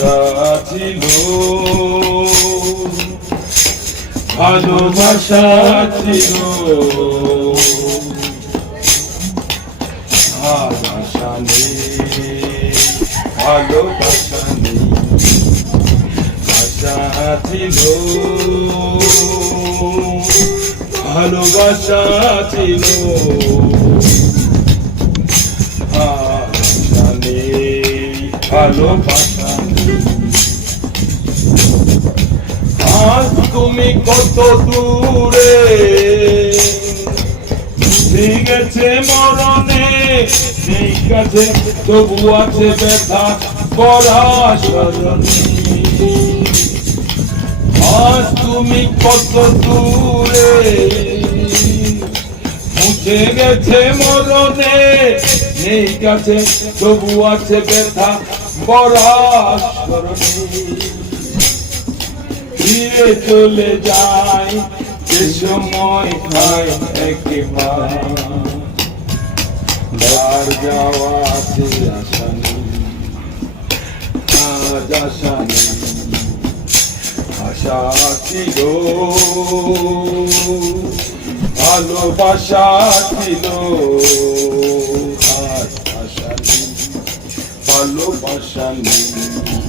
ছিল। ভালোবাসা ছিল। আশা নেই ভালোবাসা নেই। আশা ছিল। ভালোবাসা ছিল। আজ তুমি কত দূরে? ঠিক আছে মরণে নেই কাছে তবু আছে ব্যথা আজ তুমি কত দূরে? মুছে গেছে মরণে নেই কাছে তবু আছে ব্যথা ফিরে চলে যাই যে সময় হয়, একবার। বার যাওয়া নেই আজ আশা নেই আশা ছিল ভালোবাসা ছিল ভালোবাসা নেই।